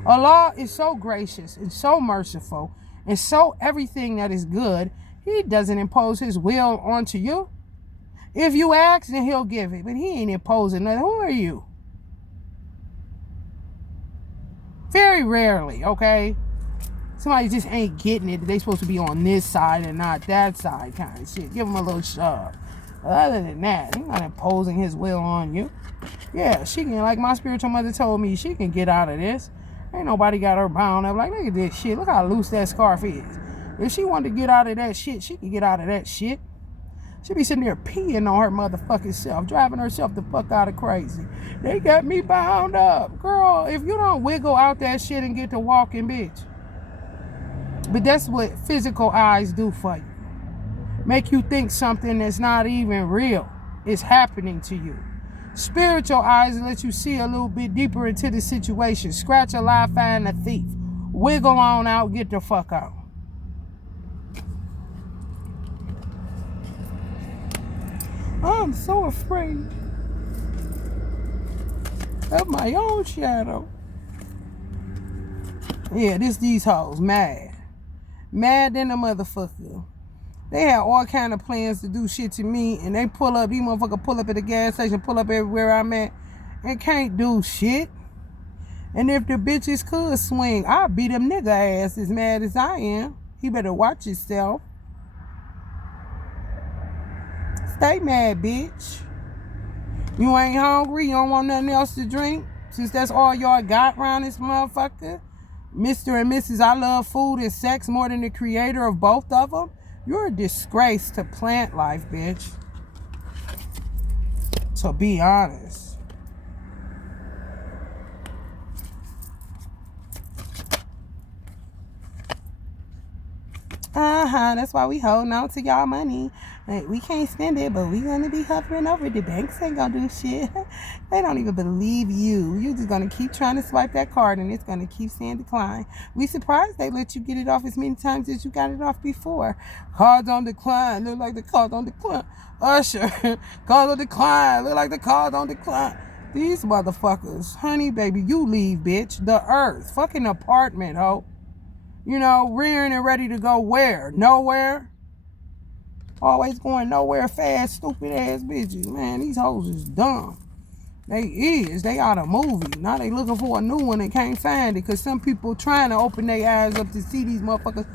Allah is so gracious and so merciful and so everything that is good. He doesn't impose his will onto you. If you ask, then he'll give it. But he ain't imposing nothing. Who are you? Very rarely, okay? Somebody just ain't getting it. They supposed to be on this side and not that side kind of shit. Give them a little shove. Other than that, he's not imposing his will on you. Yeah, she can, like my spiritual mother told me, she can get out of this. Ain't nobody got her bound up. Like, look at this shit. Look how loose that scarf is. If she wanted to get out of that shit, she could get out of that shit. She be sitting there peeing on her motherfucking self, driving herself the fuck out of crazy. They got me bound up. Girl, if you don't wiggle out that shit and get to walking, bitch. But that's what physical eyes do for you. Make you think something that's not even real is happening to you. Spiritual eyes let you see a little bit deeper into the situation. Scratch a lie, find a thief. Wiggle on out, get the fuck out. I'm so afraid. Of my own shadow. Yeah, these hoes mad. Mad than a motherfucker. They had all kind of plans to do shit to me, and they pull up, these motherfuckers pull up at the gas station, pull up everywhere I'm at, and can't do shit. And if the bitches could swing, I'd beat them nigga ass as mad as I am. He better watch himself. Stay mad, bitch. You ain't hungry, you don't want nothing else to drink? Since that's all y'all got around this motherfucker? Mr. and Mrs. I love food and sex more than the creator of both of them? You're a disgrace to plant life, bitch. To be honest. That's why we holding on to y'all money. Like, we can't spend it, but we gonna be hovering over. The banks ain't gonna do shit. They don't even believe you. You just gonna keep trying to swipe that card and it's gonna keep saying decline. We surprised they let you get it off as many times as you got it off before. Cards on decline. Look like the cards on decline. Usher. Cards on decline. Look like the cards on decline. These motherfuckers. Honey, baby, you leave, bitch. The earth. Fucking apartment, ho. You know, rearing and ready to go where? Nowhere. Always going nowhere fast, stupid ass bitches. Man, these hoes is dumb. They out of movie. Now they looking for a new one and can't find it because some people trying to open their eyes up to see these motherfuckers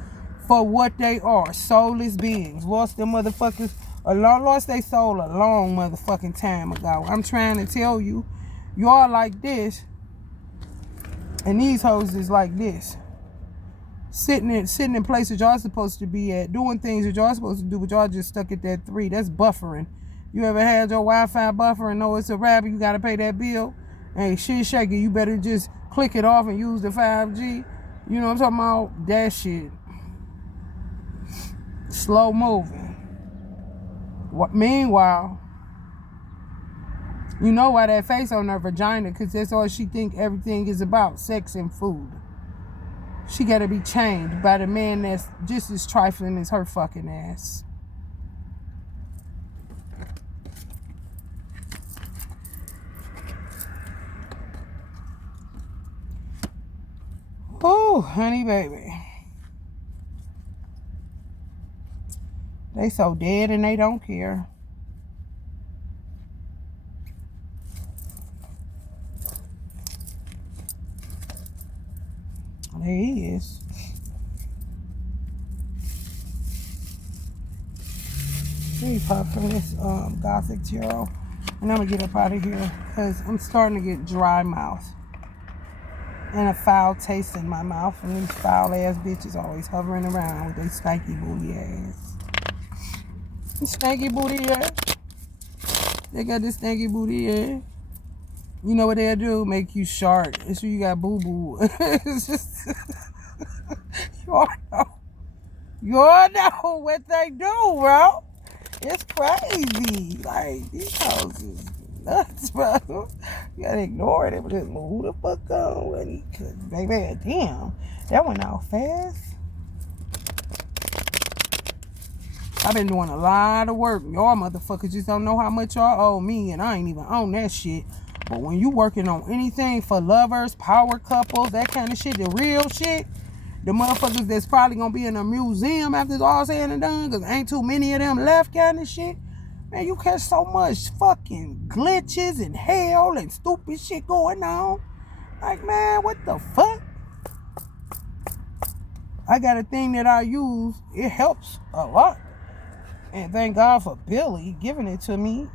for what they are. Soulless beings. Lost their motherfuckers. Lost their soul a long motherfucking time ago. I'm trying to tell you, y'all like this. And these hoes is like this. Sitting in places y'all supposed to be at, doing things that y'all supposed to do, but y'all just stuck at that 3. That's buffering. You ever had your Wi-Fi buffer and know it's a wrap, you gotta pay that bill? Hey, shit shaking, you better just click it off and use the 5G. You know what I'm talking about? That shit. Slow moving. Meanwhile, you know why that face on her vagina, because that's all she think everything is about, sex and food. She gotta be chained by the man that's just as trifling as her fucking ass. Oh, honey baby. They so dead and they don't care. There he is. Let me pop from this Gothic tarot. And I'm going to get up out of here because I'm starting to get dry mouth. And a foul taste in my mouth. And these foul ass bitches always hovering around with their stanky booty ass. Stanky booty ass. They got this stanky booty ass. You know what they'll do? Make you shark. It's sure you got boo-boo. It's just... You all know what they do, bro. It's crazy. Like, these hoes is nuts, bro. You gotta ignore it. But just move the fuck on. Cause, baby, damn. That went out fast. I've been doing a lot of work. Y'all motherfuckers just don't know how much y'all owe me. And I ain't even on that shit. But when you working on anything for lovers, power couples, that kind of shit, the real shit, the motherfuckers that's probably gonna be in a museum after it's all said and done, because ain't too many of them left kind of shit, man, you catch so much fucking glitches and hell and stupid shit going on. Like, man, what the fuck? I got a thing that I use. It helps a lot. And thank God for Billy giving it to me.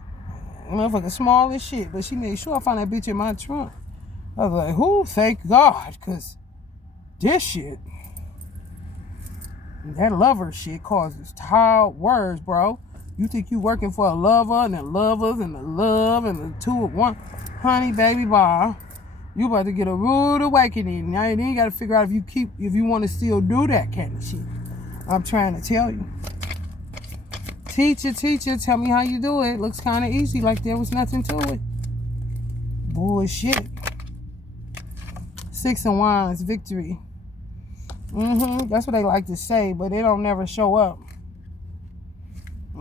Motherfucker small as shit, but she made sure I found that bitch in my trunk. I was like, who? Thank God, because this shit, that lover shit causes tired words, bro. You think you working for a lover and the lovers and the love and the two of one? Honey, baby, bye. You about to get a rude awakening. Now you got to figure out if you want to still do that kind of shit. I'm trying to tell you. Teacher, tell me how you do it. Looks kind of easy, like there was nothing to it. Bullshit. 6 of Wands, victory. That's what they like to say, but they don't never show up.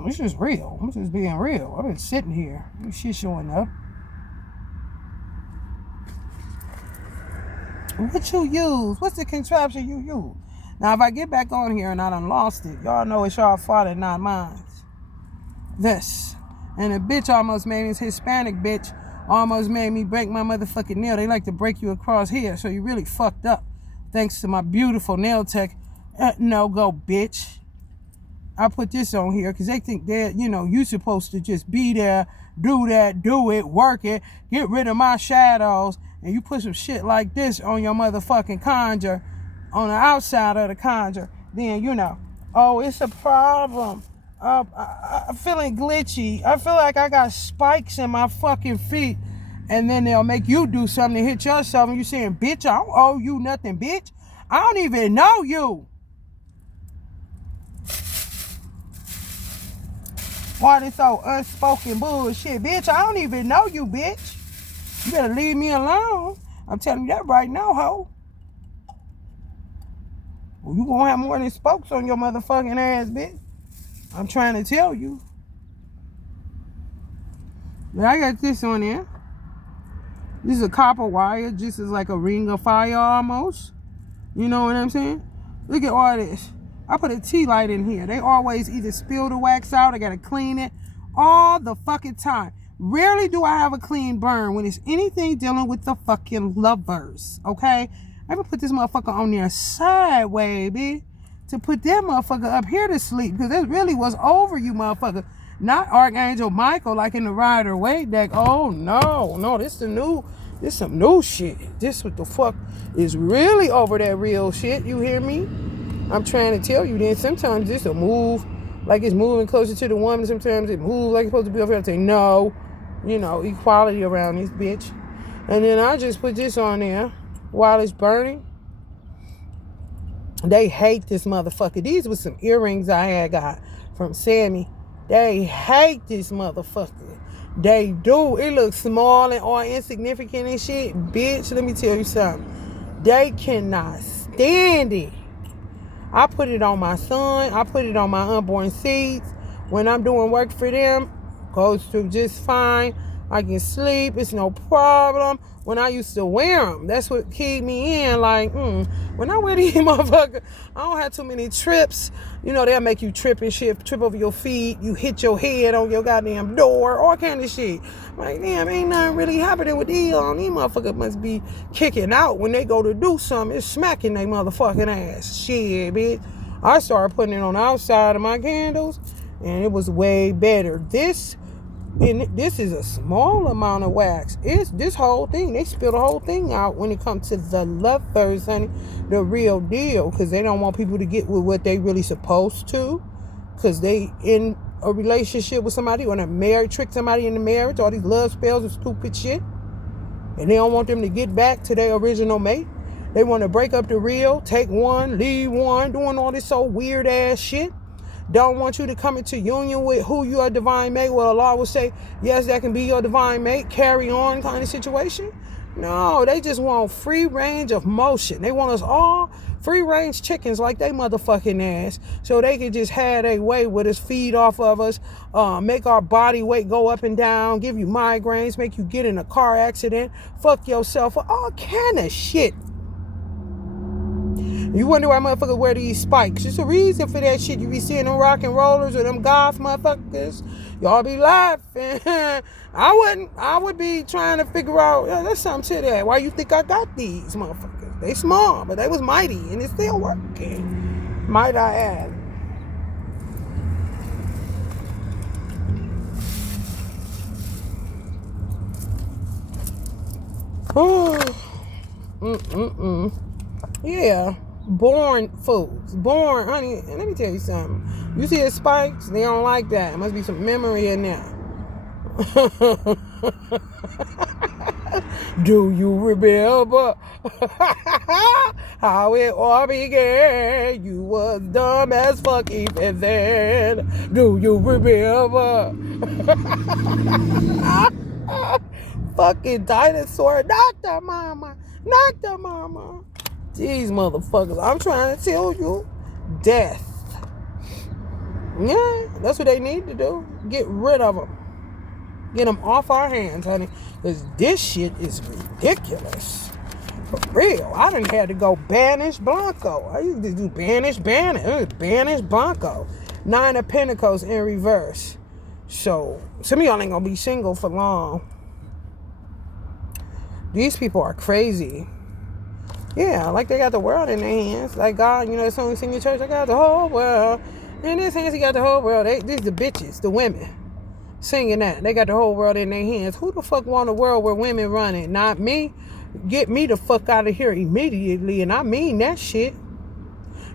It's just real. I'm just being real. I've been sitting here. This shit showing up. What you use? What's the contraption you use? Now, if I get back on here and I done lost it, y'all know it's y'all fault and not mine. This. And a bitch almost made me, this Hispanic bitch, almost made me break my motherfucking nail. They like to break you across here, so you really fucked up. Thanks to my beautiful nail tech. No go, bitch. I put this on here because they think that, you know, you supposed to just be there, do that, do it, work it, get rid of my shadows, and you put some shit like this on your motherfucking conjure, on the outside of the conjure, then, you know, oh, it's a problem. I'm feeling glitchy. I feel like I got spikes in my fucking feet. And then they'll make you do something to hit yourself, and you saying, bitch, I don't owe you nothing, bitch. I don't even know you. Why this old unspoken bullshit? Bitch, I don't even know you, bitch. You better leave me alone. I'm telling you that right now, ho. Well, you gonna have more than spokes on your motherfucking ass, bitch. I'm trying to tell you. But I got this on there. This is a copper wire, just as like a ring of fire almost. You know what I'm saying? Look at all this. I put a tea light in here. They always either spill the wax out, I gotta clean it all the fucking time. Rarely do I have a clean burn when it's anything dealing with the fucking lovers, okay? I ever put this motherfucker on there sideways, bitch, to put that motherfucker up here to sleep, because that really was over you, motherfucker. Not Archangel Michael like in the Rider Waite deck. Oh no, this some new shit. This what the fuck is really over that real shit. You hear me? I'm trying to tell you. Then sometimes this will move like it's moving closer to the woman. Sometimes it moves like it's supposed to be over here. I say no, you know, equality around this bitch. And then I just put this on there while it's burning. They hate this motherfucker. These were some earrings I had got from Sammy. They hate this motherfucker. They do. It looks small and all insignificant and shit. Bitch, let me tell you something. They cannot stand it. I put it on my son. I put it on my unborn seeds. When I'm doing work for them, goes through just fine. I can sleep. It's no problem. When I used to wear them, that's what keyed me in. Like, when I wear these motherfuckers, I don't have too many trips. You know, they'll make you trip and shit, trip over your feet. You hit your head on your goddamn door, all kind of shit. Like, damn, ain't nothing really happening with these on. These motherfuckers must be kicking out when they go to do something. It's smacking their motherfucking ass. Shit, bitch. I started putting it on the outside of my candles, and it was way better. This is a small amount of wax. It's this whole thing. They spill the whole thing out when it comes to the lovers, honey. The real deal. Because they don't want people to get with what they really supposed to. Because they in a relationship with somebody or they're married, trick somebody into marriage. All these love spells and stupid shit. And they don't want them to get back to their original mate. They want to break up the real. Take one, leave one. Doing all this so weird ass shit. Don't want you to come into union with who your divine mate. Well, Allah will say, yes, that can be your divine mate. Carry on kind of situation. No, they just want free range of motion. They want us all free range chickens like they motherfucking ass. So they can just have their way with us, feed off of us, make our body weight go up and down, give you migraines, make you get in a car accident, fuck yourself, all kind of shit. You wonder why motherfuckers wear these spikes. There's a reason for that shit. You be seeing them rock and rollers or them golf motherfuckers. Y'all be laughing. I would be trying to figure out, there's something to that. Why you think I got these motherfuckers? They small, but they was mighty and it's still working. Might I add. Yeah. Born fools. Born, honey, and let me tell you something. You see the spikes? They don't like that. There must be some memory in there. Do you remember how it all began? You was dumb as fuck even then. Do you remember? Fucking dinosaur. Not the mama. Not the mama. These motherfuckers, I'm trying to tell you, death. Yeah, that's what they need to do. Get rid of them. Get them off our hands, honey. Because this shit is ridiculous. For real. I done had to go banish Blanco. I used to do banish Blanco. 9 of Pentacles in reverse. So, some of y'all ain't gonna be single for long. These people are crazy. Yeah, like they got the world in their hands. Like God, the song we sing in church, I got the whole world. In his hands, he got the whole world. These the bitches, the women, singing that. They got the whole world in their hands. Who the fuck want a world where women run it? Not me. Get me the fuck out of here immediately. And I mean that shit.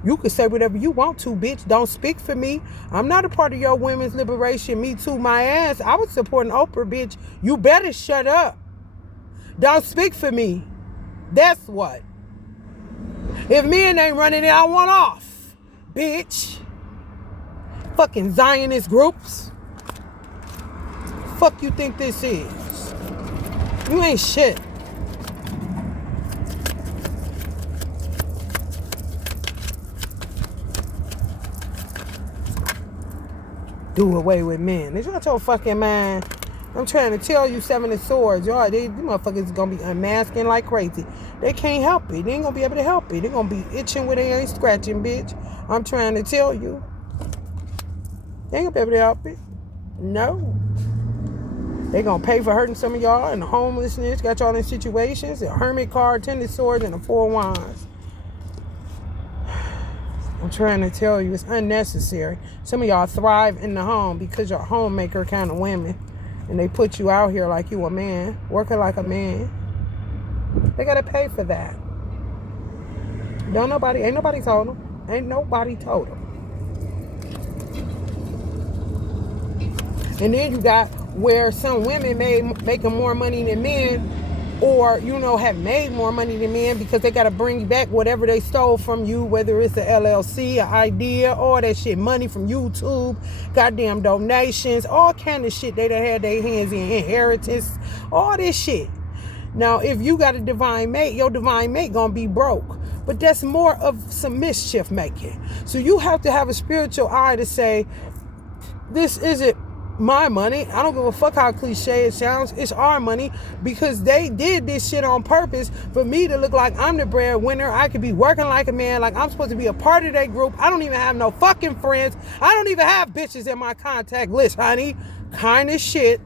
You can say whatever you want to, bitch. Don't speak for me. I'm not a part of your women's liberation. Me too, my ass. I was supporting Oprah, bitch. You better shut up. Don't speak for me. That's what. If men ain't running it, I want off. Bitch. Fucking Zionist groups. Fuck you think this is? You ain't shit. Do away with men. Is your fucking mind? I'm trying to tell you, 7 of Swords. Y'all, these motherfuckers gonna be unmasking like crazy. They can't help it. They ain't gonna be able to help it. They gonna be itching where they ain't scratching, bitch. I'm trying to tell you. They ain't gonna be able to help it. No. They gonna pay for hurting some of y'all and the homelessness. Got y'all in situations. A Hermit card, 10 of Swords, and a 4 of Wands. I'm trying to tell you, it's unnecessary. Some of y'all thrive in the home because you're homemaker kind of women. And they put you out here like you a man, working like a man. They gotta pay for that. Ain't nobody told them. Ain't nobody told them. And then you got where some women making more money than men, or have made more money than men because they got to bring back whatever they stole from you, whether it's an LLC, an idea, all that shit, money from YouTube, goddamn donations, all kind of shit they done had their hands in, inheritance, all this shit. Now, if you got a divine mate, your divine mate gonna be broke. But that's more of some mischief making. So you have to have a spiritual eye to say, this isn't my money. I don't give a fuck how cliche it sounds. It's our money because they did this shit on purpose for me to look like I'm the breadwinner. I could be working like a man, like I'm supposed to be a part of their group. I don't even have no fucking friends. I don't even have bitches in my contact list, honey. Kind of shit.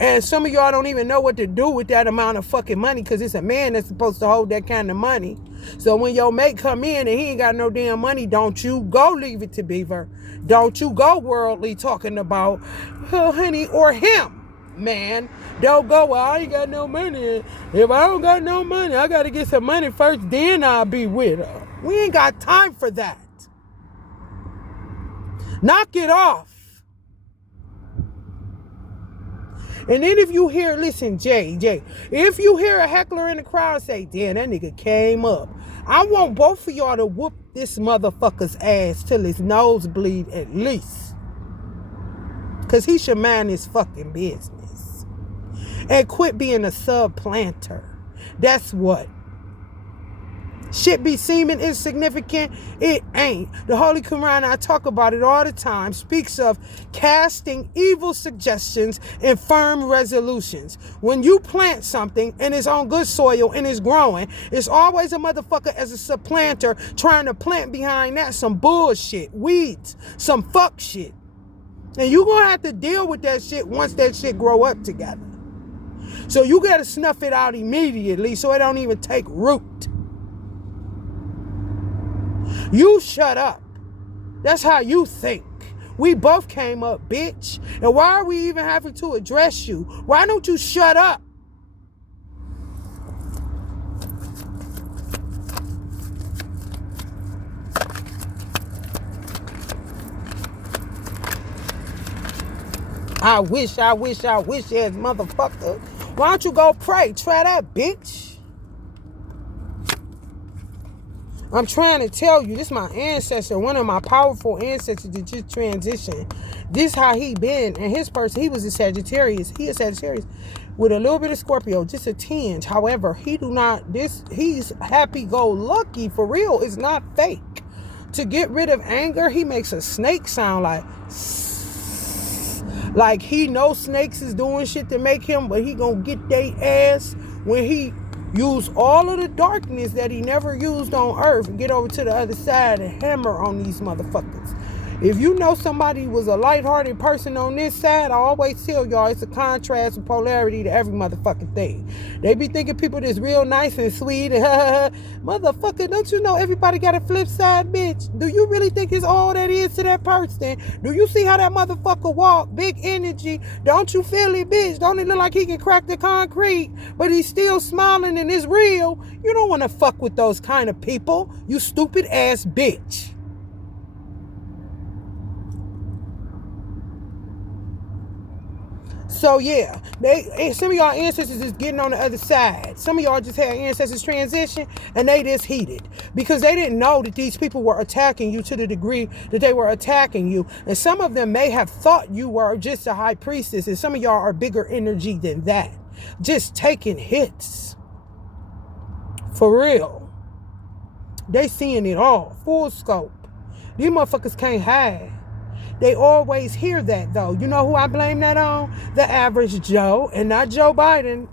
And some of y'all don't even know what to do with that amount of fucking money because it's a man that's supposed to hold that kind of money. So when your mate come in and he ain't got no damn money, don't you go leave it to Beaver. Don't you go worldly talking about, oh, honey, or him, man. Don't go, well, I ain't got no money. If I don't got no money, I got to get some money first, then I'll be with her. We ain't got time for that. Knock it off. And then if you hear, listen, Jay, if you hear a heckler in the crowd say, damn, that nigga came up. I want both of y'all to whoop this motherfucker's ass till his nose bleed at least. Because he should mind his fucking business. And quit being a supplanter. That's what. Shit be seeming insignificant. It ain't. The Holy Quran, I talk about it all the time, speaks of casting evil suggestions and firm resolutions. When you plant something and it's on good soil and it's growing, it's always a motherfucker as a supplanter trying to plant behind that some bullshit, weeds, some fuck shit. And you gonna have to deal with that shit once that shit grow up together. So you gotta snuff it out immediately so it don't even take root. You shut up. That's how you think. We both came up, bitch. And why are we even having to address you? Why don't you shut up? I wish ass motherfucker. Why don't you go pray? Try that, bitch. I'm trying to tell you, this is my ancestor, one of my powerful ancestors that just transitioned. This how he been, and his person, he was a Sagittarius. He is Sagittarius with a little bit of Scorpio, just a tinge. However, he's happy-go-lucky for real. It's not fake. To get rid of anger, he makes a snake sound like he knows snakes is doing shit to make him, but he gonna get they ass when he use all of the darkness that he never used on earth and get over to the other side and hammer on these motherfuckers. If you know somebody was a lighthearted person on this side, I always tell y'all it's a contrast and polarity to every motherfucking thing. They be thinking people that's real nice and sweet. Motherfucker, don't you know everybody got a flip side, bitch? Do you really think it's all that is to that person? Do you see how that motherfucker walk? Big energy. Don't you feel it, bitch? Don't it look like he can crack the concrete, but he's still smiling and it's real? You don't want to fuck with those kind of people, you stupid ass bitch. So yeah, some of y'all ancestors is getting on the other side. Some of y'all just had ancestors transition and they just heated because they didn't know that these people were attacking you to the degree that they were attacking you. And some of them may have thought you were just a high priestess, and some of y'all are bigger energy than that. Just taking hits. For real. They seeing it all. Full scope. These motherfuckers can't hide. They always hear that, though. You know who I blame that on? The average Joe, and not Joe Biden.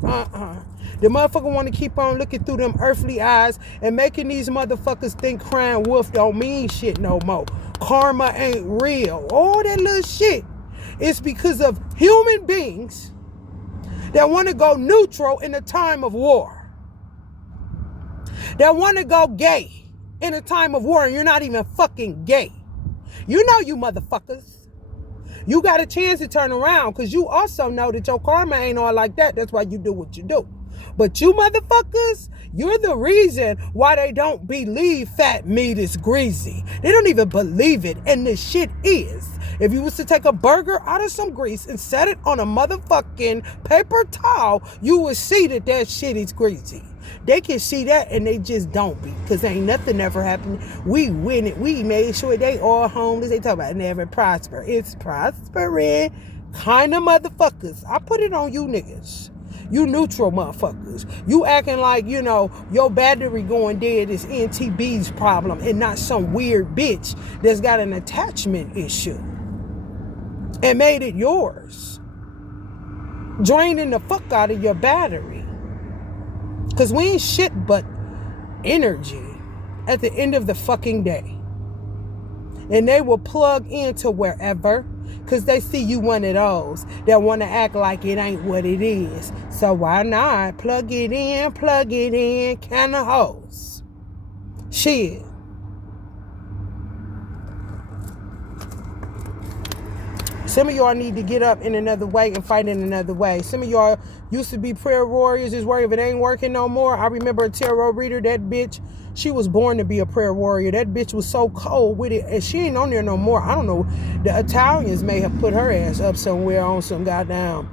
The motherfucker want to keep on looking through them earthly eyes and making these motherfuckers think crying wolf don't mean shit no more. Karma ain't real. All that little shit. It's because of human beings that want to go neutral in a time of war. That want to go gay in a time of war, and you're not even fucking gay. You know you motherfuckers. You got a chance to turn around because you also know that your karma ain't all like that. That's why you do what you do. But you motherfuckers, you're the reason why they don't believe fat meat is greasy. They don't even believe it. And the shit is, if you was to take a burger out of some grease and set it on a motherfucking paper towel, you would see that that shit is greasy. They can see that and they just don't be, because ain't nothing ever happened. We win it. We made sure they all homeless. They talk about never prosper. It's prospering kind of motherfuckers. I put it on you niggas. You neutral motherfuckers. You acting like, you know, your battery going dead is NTB's problem and not some weird bitch that's got an attachment issue and made it yours. Draining the fuck out of your battery. Because we ain't shit but energy at the end of the fucking day. And they will plug into wherever, because they see you one of those that want to act like it ain't what it is. So why not plug it in kind of hoes. Shit. Some of y'all need to get up in another way and fight in another way. Some of y'all used to be prayer warriors. Is worried if it ain't working no more. I remember a tarot reader, that bitch, she was born to be a prayer warrior. That bitch was so cold with it, and she ain't on there no more. I don't know. The Italians may have put her ass up somewhere on some goddamn,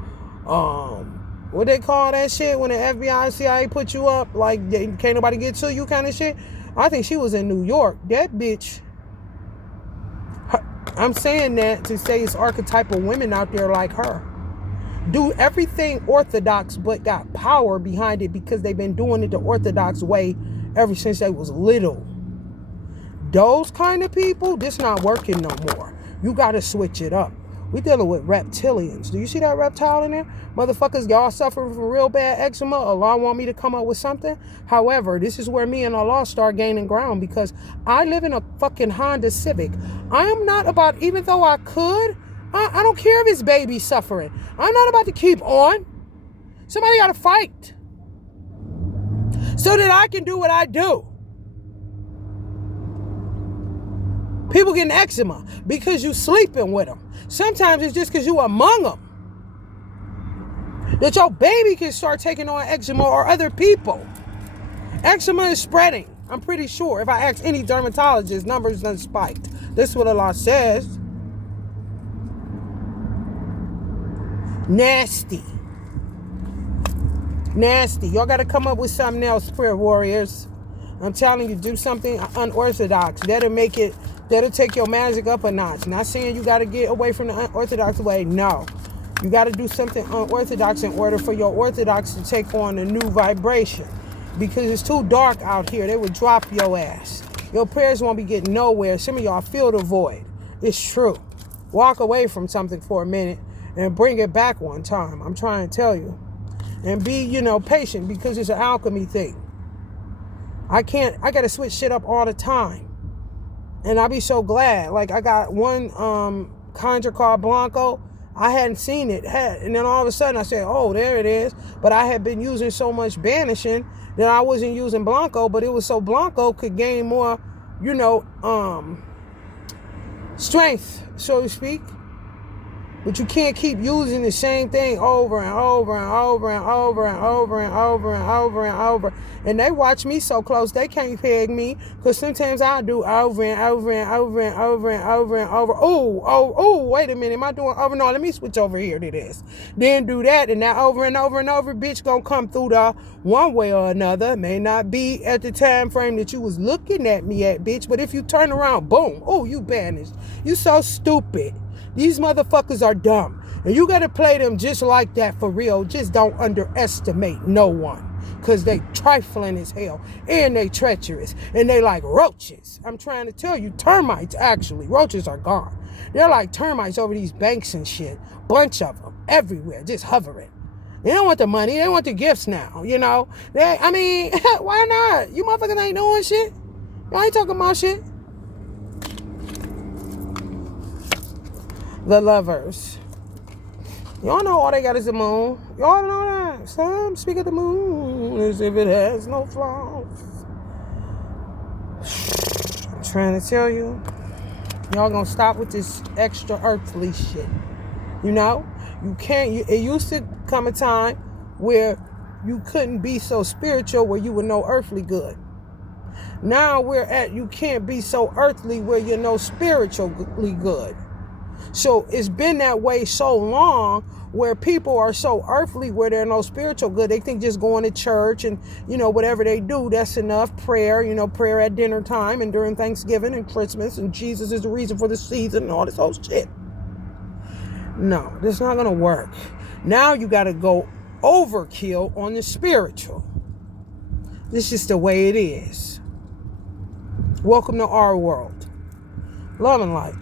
what they call that shit when the FBI, CIA put you up, like can't nobody get to you kind of shit. I think she was in New York. That bitch. I'm saying that to say it's archetypal women out there like her. Do everything orthodox but got power behind it because they've been doing it the orthodox way ever since they was little. Those kind of people, this not working no more. You got to switch it up. We dealing with reptilians. Do you see that reptile in there? Motherfuckers, y'all suffering from real bad eczema. Allah want me to come up with something. However, this is where me and Allah start gaining ground, because I live in a fucking Honda Civic. I am not about, even though I could, I don't care if it's baby suffering. I'm not about to keep on. Somebody got to fight so that I can do what I do. People getting eczema because you sleeping with them. Sometimes it's just because you among them that your baby can start taking on eczema, or other people. Eczema is spreading. I'm pretty sure. If I ask any dermatologist, numbers done spiked. This is what Allah says. Nasty. Nasty. Y'all got to come up with something else, prayer warriors. I'm telling you, do something unorthodox. That'll take your magic up a notch. Not saying you got to get away from the unorthodox way. No. You got to do something unorthodox in order for your orthodox to take on a new vibration. Because it's too dark out here. They will drop your ass. Your prayers won't be getting nowhere. Some of y'all feel the void. It's true. Walk away from something for a minute and bring it back one time. I'm trying to tell you. and be, patient, because it's an alchemy thing. I got to switch shit up all the time. And I'll be so glad. Like, I got one conjure called Blanco. I hadn't seen it. And then all of a sudden I said, oh, there it is. But I had been using so much banishing that I wasn't using Blanco. But it was so Blanco could gain more, strength, so to speak. But you can't keep using the same thing over and over and over and over and over and over and over and over. And they watch me so close, they can't peg me. Because sometimes I'll do over and over and over and over and over and over. Oh, wait a minute. Am I doing over? No, let me switch over here to this. Then do that. And that over and over and over, bitch, gonna come through the one way or another. May not be at the time frame that you was looking at me at, bitch. But if you turn around, boom. Oh, you banished. You so stupid. These motherfuckers are dumb. And you got to play them just like that for real. Just don't underestimate no one. Because they trifling as hell. And they treacherous. And they like roaches. I'm trying to tell you, termites actually. Roaches are gone. They're like termites over these banks and shit. Bunch of them. Everywhere. Just hovering. They don't want the money. They want the gifts now. Why not? You motherfuckers ain't doing shit. Y'all ain't talking about shit. The Lovers. Y'all know all they got is the moon. Y'all know that. Some speak of the moon as if it has no flaws. I'm trying to tell you. Y'all gonna stop with this extra earthly shit. You can't. It used to come a time where you couldn't be so spiritual where you were no earthly good. Now we're at you can't be so earthly where you're no spiritually good. So it's been that way so long where people are so earthly where they're no spiritual good. They think just going to church and, whatever they do, that's enough. Prayer, prayer at dinner time and during Thanksgiving and Christmas, and Jesus is the reason for the season and all this whole shit. No, that's not going to work. Now you got to go overkill on the spiritual. This is the way it is. Welcome to our world. Love and light.